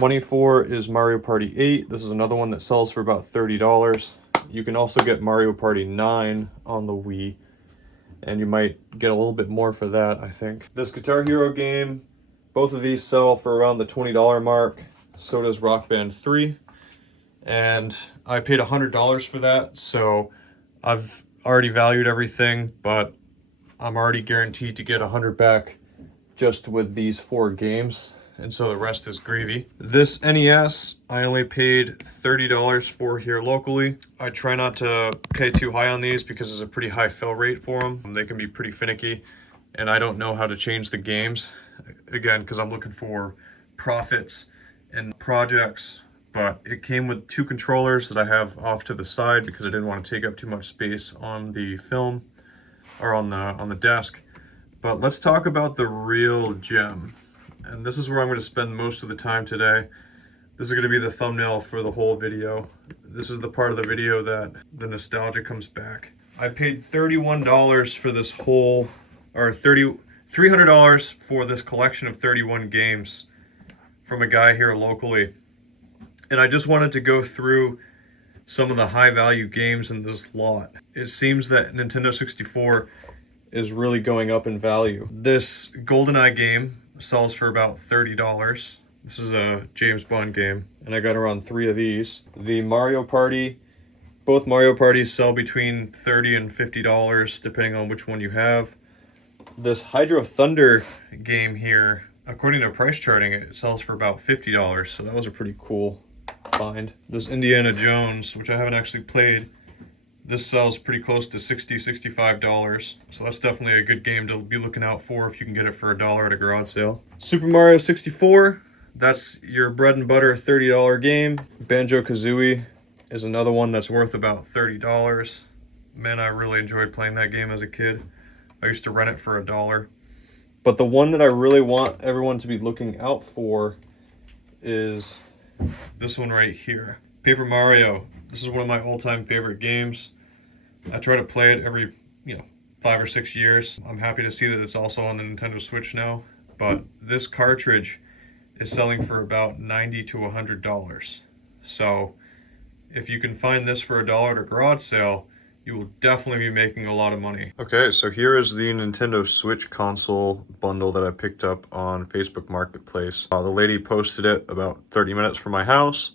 money for is Mario Party 8. This is another one that sells for about $30. You can also get Mario Party 9 on the Wii, and you might get a little bit more for that, I think. This Guitar Hero game, both of these sell for around the $20 mark. So does Rock Band 3. And I paid $100 for that, so I've already valued everything, but I'm already guaranteed to get $100 back just with these 4 games. And so the rest is gravy. This NES, I only paid $30 for here locally. I try not to pay too high on these because there's a pretty high fill rate for them. They can be pretty finicky, and I don't know how to change the games, again, because I'm looking for profits and projects. But it came with 2 controllers that I have off to the side because I didn't want to take up too much space on the film or on the desk. But let's talk about the real gem. And this is where I'm going to spend most of the time today. This is going to be the thumbnail for the whole video. This is the part of the video that the nostalgia comes back. I paid $31 for this whole, or $300 for this collection of 31 games from a guy here locally. And I just wanted to go through some of the high value games in this lot. It seems that Nintendo 64 is really going up in value. This GoldenEye game sells for about $30. This is a James Bond game, and I got around 3 of these. The Mario Party, both Mario Parties sell between $30 and $50 depending on which one you have. This Hydro Thunder game here, according to price charting, it sells for about $50, so that was a pretty cool find. This Indiana Jones, which I haven't actually played, this sells pretty close to $60, $65. So that's definitely a good game to be looking out for if you can get it for $1 at a garage sale. Super Mario 64, that's your bread and butter $30 game. Banjo-Kazooie is another one that's worth about $30. Man, I really enjoyed playing that game as a kid. I used to rent it for $1. But the one that I really want everyone to be looking out for is this one right here. Paper Mario. This is one of my all-time favorite games. I try to play it every, 5 or 6 years. I'm happy to see that it's also on the Nintendo Switch now. But this cartridge is selling for about $90 to $100. So if you can find this for $1 at a garage sale, you will definitely be making a lot of money. Okay, so here is the Nintendo Switch console bundle that I picked up on Facebook Marketplace. The lady posted it about 30 minutes from my house.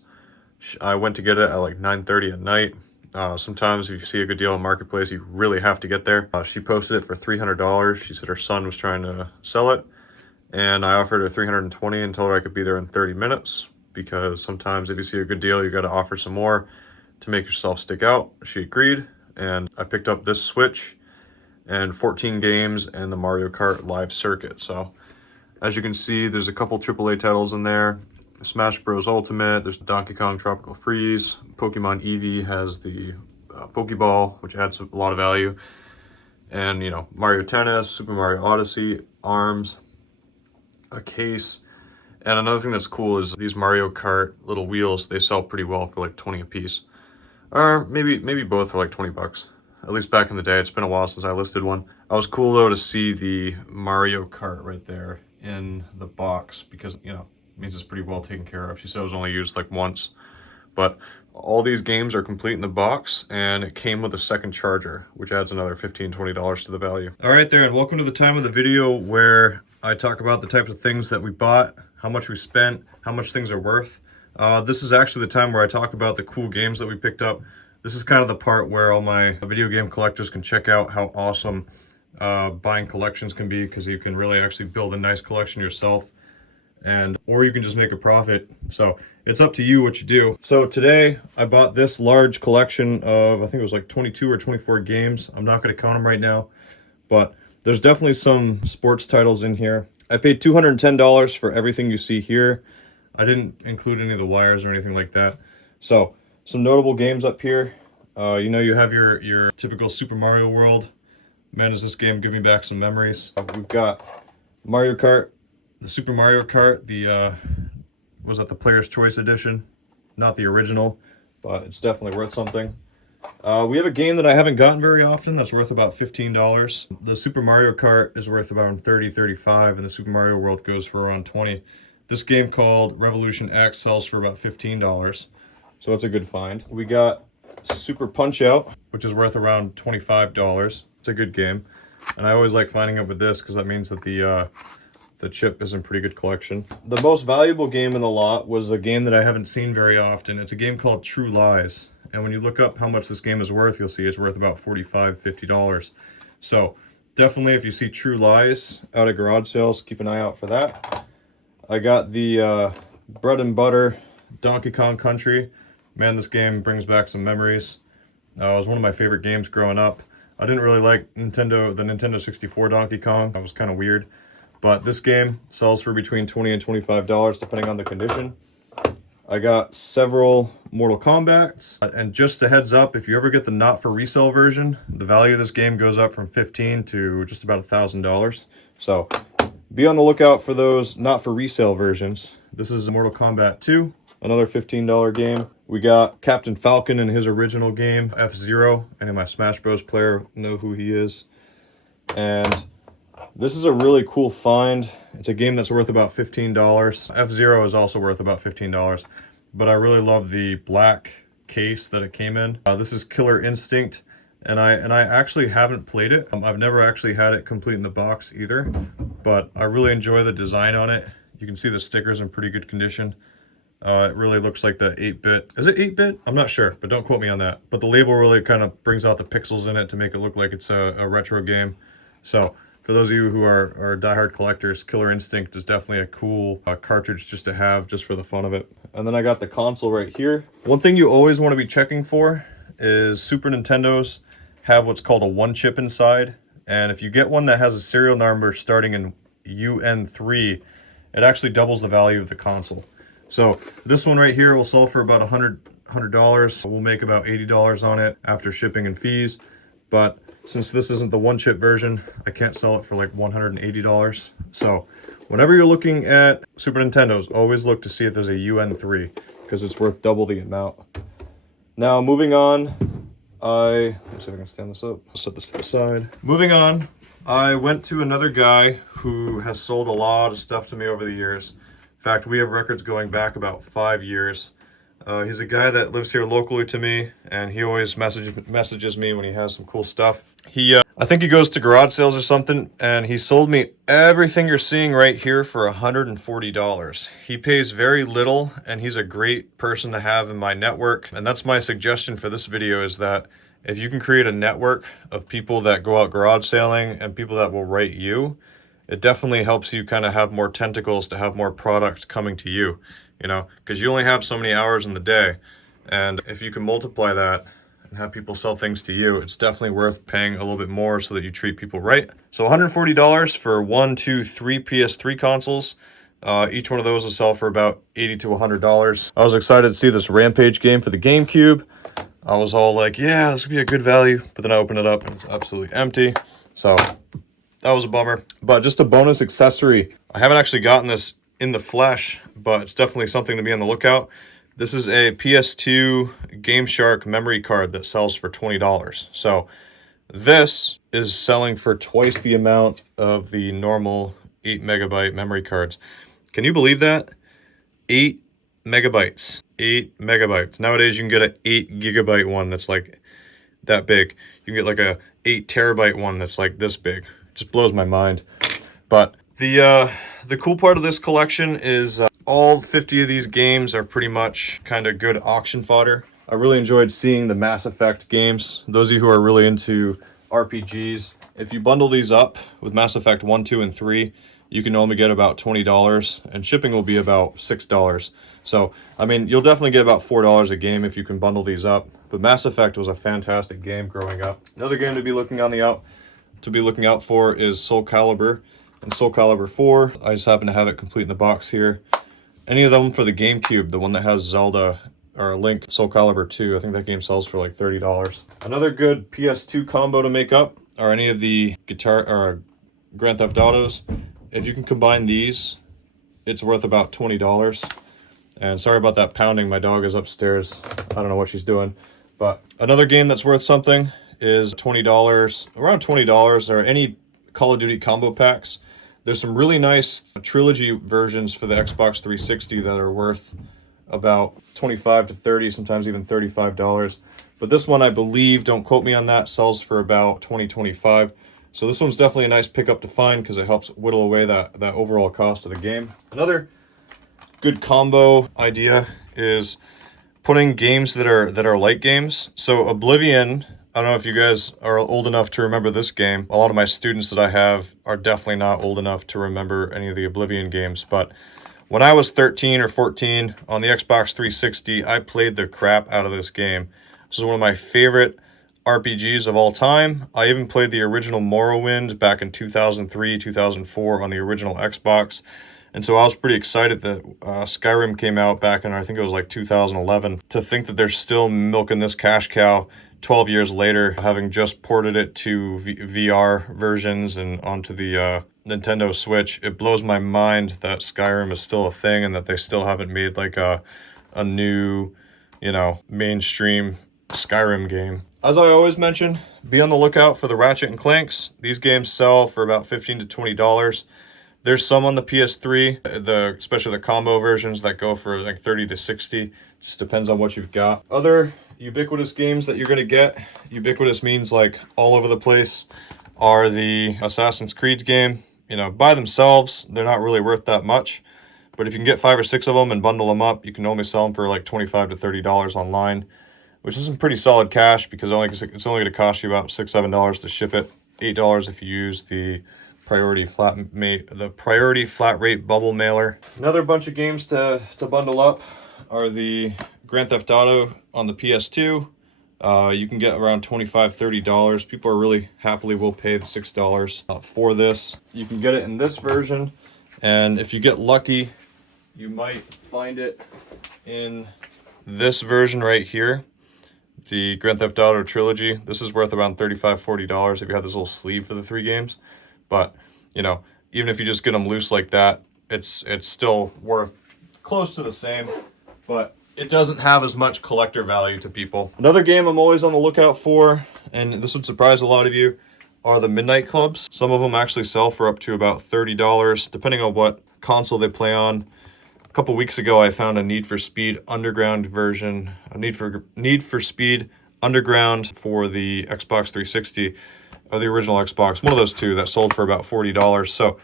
I went to get it at like 9:30 at night. Sometimes if you see a good deal on Marketplace, you really have to get there. She posted it for $300. She said her son was trying to sell it, and I offered her $320 and told her I could be there in 30 minutes, because sometimes if you see a good deal, you got to offer some more to make yourself stick out. She agreed, and I picked up this Switch and 14 games and the Mario Kart live circuit. So as you can see, there's a couple AAA titles in there. Smash Bros. Ultimate, there's Donkey Kong Tropical Freeze, Pokemon Eevee has the Pokeball, which adds a lot of value, and, you know, Mario Tennis, Super Mario Odyssey, ARMS, a case, and another thing that's cool is these Mario Kart little wheels, they sell pretty well for like 20 a piece, or maybe both for like 20 bucks. At least back in the day. It's been a while since I listed one. I was cool though to see the Mario Kart right there in the box, because, you know, means it's pretty well taken care of. She said it was only used like once, but all these games are complete in the box, and it came with a second charger, which adds another $15-20 to the value. All right there, and welcome to the time of the video where I talk about the types of things that we bought, how much we spent, how much things are worth. This is actually the time where I talk about the cool games that we picked up. This is kind of the part where all my video game collectors can check out how awesome buying collections can be, because you can really actually build a nice collection yourself, or you can just make a profit. So it's up to you what you do. So today I bought this large collection of, I think it was like 22 or 24 games. I'm not going to count them right now, but there's definitely some sports titles in here. I paid $210 for everything you see here. I didn't include any of the wires or anything like that. So some notable games up here. You know, you have your typical Super Mario World. Man, does this game give me back some memories. We've got Mario Kart, the Super Mario Kart, was that the Player's Choice Edition? Not the original, but it's definitely worth something. We have a game that I haven't gotten very often that's worth about $15. The Super Mario Kart is worth about $30-35, and the Super Mario World goes for around $20. This game called Revolution X sells for about $15, so it's a good find. We got Super Punch-Out, which is worth around $25. It's a good game, and I always like finding it with this because that means that the chip is in pretty good collection. The most valuable game in the lot was a game that I haven't seen very often. It's a game called True Lies. And when you look up how much this game is worth, you'll see it's worth about $45-50. So definitely if you see True Lies out at garage sales, keep an eye out for that. I got the Bread and Butter Donkey Kong Country. Man, this game brings back some memories. It was one of my favorite games growing up. I didn't really like the Nintendo 64 Donkey Kong. That was kind of weird. But this game sells for between $20 and $25, depending on the condition. I got several Mortal Kombats. And just a heads up, if you ever get the not for resale version, the value of this game goes up from $15 to just about $1,000. So be on the lookout for those not for resale versions. This is Mortal Kombat 2, another $15 game. We got Captain Falcon in his original game, F-Zero. Any of my Smash Bros. Player know who he is. And this is a really cool find. It's a game that's worth about $15. F-Zero is also worth about $15, but I really love the black case that it came in. This is Killer Instinct, and I actually haven't played it. I've never actually had it complete in the box either, but I really enjoy the design on it. You can see the stickers in pretty good condition. It really looks like the 8-bit. Is it 8-bit? I'm not sure, but don't quote me on that. But the label really kind of brings out the pixels in it to make it look like it's a retro game. So for those of you who are diehard collectors, Killer Instinct is definitely a cool cartridge just to have, just for the fun of it. And then I got the console right here. One thing you always want to be checking for is Super Nintendos have what's called a 1-chip inside. And if you get one that has a serial number starting in UN3, it actually doubles the value of the console. So this one right here will sell for about $100. We'll make about $80 on it after shipping and fees. But since this isn't the 1-chip version, I can't sell it for like $180. So whenever you're looking at Super Nintendos, always look to see if there's a UN3, because it's worth double the amount. Now moving on, let me see if I can stand this up. I'll set this to the side. Moving on, I went to another guy who has sold a lot of stuff to me over the years. In fact, we have records going back about 5 years. He's a guy that lives here locally to me, and he always messages me when he has some cool stuff. I think he goes to garage sales or something, and he sold me everything you're seeing right here for $140. He pays very little, and he's a great person to have in my network. And that's my suggestion for this video, is that if you can create a network of people that go out garage sailing and people that will write you, it definitely helps you kind of have more tentacles to have more product coming to you, you know, because you only have so many hours in the day. And if you can multiply that and have people sell things to you, it's definitely worth paying a little bit more so that you treat people right. So $140 for 1, 2, 3 PS3 consoles. Each one of those will sell for about $80 to $100. I was excited to see this Rampage game for the GameCube. I was all like, yeah, this would be a good value. But then I opened it up and it's absolutely empty. So that was a bummer. But just a bonus accessory. I haven't actually gotten this in the flesh, but it's definitely something to be on the lookout. This is a PS2 Game Shark memory card that sells for $20. So this is selling for twice the amount of the normal 8 megabyte memory cards. Can you believe that? 8 megabytes. 8 megabytes. Nowadays you can get an 8 gigabyte one that's like that big. You can get like a 8 terabyte one that's like this big. It just blows my mind. But the cool part of this collection is all 50 of these games are pretty much kind of good auction fodder. I really enjoyed seeing the Mass Effect games. Those of you who are really into RPGs, if you bundle these up with Mass Effect 1, 2, and 3, you can only get about $20, and shipping will be about $6. So, I mean, you'll definitely get about $4 a game if you can bundle these up. But Mass Effect was a fantastic game growing up. Another game to be looking out for is Soul Calibur and Soul Calibur 4. I just happen to have it complete in the box here. Any of them for the GameCube, the one that has Zelda or Link, Soul Calibur 2, I think that game sells for like $30. Another good PS2 combo to make up are any of the Grand Theft Autos. If you can combine these, it's worth about $20. And sorry about that pounding, my dog is upstairs. I don't know what she's doing. But another game that's worth something is $20, around $20, or any Call of Duty combo packs. There's some really nice trilogy versions for the Xbox 360 that are worth about $25 to $30, sometimes even $35. But this one, I believe, don't quote me on that, sells for about $20, $25. So this one's definitely a nice pickup to find because it helps whittle away that overall cost of the game. Another good combo idea is putting games that are light games. So Oblivion, I don't know if you guys are old enough to remember this game. A lot of my students that I have are definitely not old enough to remember any of the Oblivion games. But when I was 13 or 14 on the Xbox 360, I played the crap out of this game. This is one of my favorite RPGs of all time. I even played the original Morrowind back in 2003, 2004 on the original Xbox. And so I was pretty excited that Skyrim came out back in, I think it was like 2011. To think that they're still milking this cash cow 12 years later, having just ported it to VR versions and onto the Nintendo Switch, it blows my mind that Skyrim is still a thing and that they still haven't made like a new, you know, mainstream Skyrim game. As I always mention, be on the lookout for the Ratchet and Clanks. These games sell for about $15 to $20. There's some on the PS3, especially the combo versions that go for like 30 to 60. Just depends on what you've got. Other ubiquitous games that you're going to get, ubiquitous means like all over the place, are the Assassin's Creed game. You know, by themselves, they're not really worth that much. But if you can get 5 or 6 of them and bundle them up, you can only sell them for like $25 to $30 online, which is some pretty solid cash because it's only going to cost you about $6, $7 to ship it. $8 if you use the priority flat rate bubble mailer. Another bunch of games to bundle up are the Grand Theft Auto on the PS2. You can get around $25, $30. People are really happily will pay the $6 for this. You can get it in this version, and if you get lucky, you might find it in this version right here, the Grand Theft Auto Trilogy. This is worth around $35, $40 if you have this little sleeve for the 3 games. But, you know, even if you just get them loose like that, it's still worth close to the same, but it doesn't have as much collector value to people. Another game I'm always on the lookout for, and this would surprise a lot of you, are the Midnight Clubs. Some of them actually sell for up to about $30, depending on what console they play on. A couple weeks ago, I found a Need for Speed Underground version, a Need for Speed Underground for the Xbox 360, or the original Xbox, one of those two that sold for about $40. So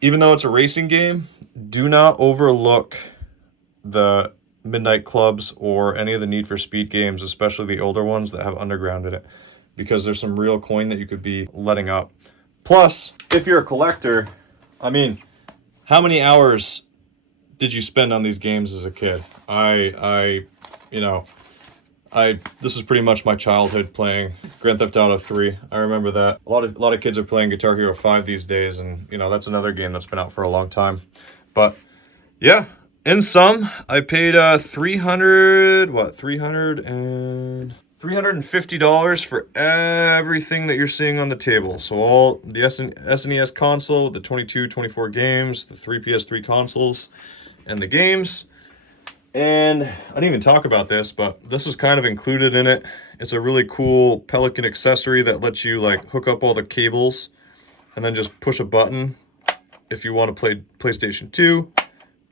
even though it's a racing game, do not overlook the Midnight Clubs or any of the Need for Speed games, especially the older ones that have Underground in it, because there's some real coin that you could be letting up. Plus, if you're a collector, I mean, how many hours did you spend on these games as a kid? This is pretty much my childhood playing Grand Theft Auto 3. I remember that. A lot of kids are playing Guitar Hero 5 these days, and that's another game that's been out for a long time. But yeah, in sum, I paid $350 for everything that you're seeing on the table. So all the SNES console, the 22, 24 games, the 3 PS3 consoles, and the games. And I didn't even talk about this, but this is kind of included in it. It's a really cool Pelican accessory that lets you like hook up all the cables and then just push a button if you want to play PlayStation 2,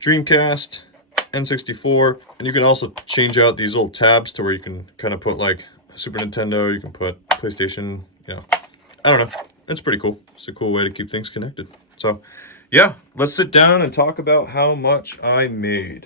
Dreamcast, N64, and you can also change out these little tabs to where you can kind of put like Super Nintendo, you can put PlayStation, I don't know. It's pretty cool. It's a cool way to keep things connected. So yeah, let's sit down and talk about how much I made.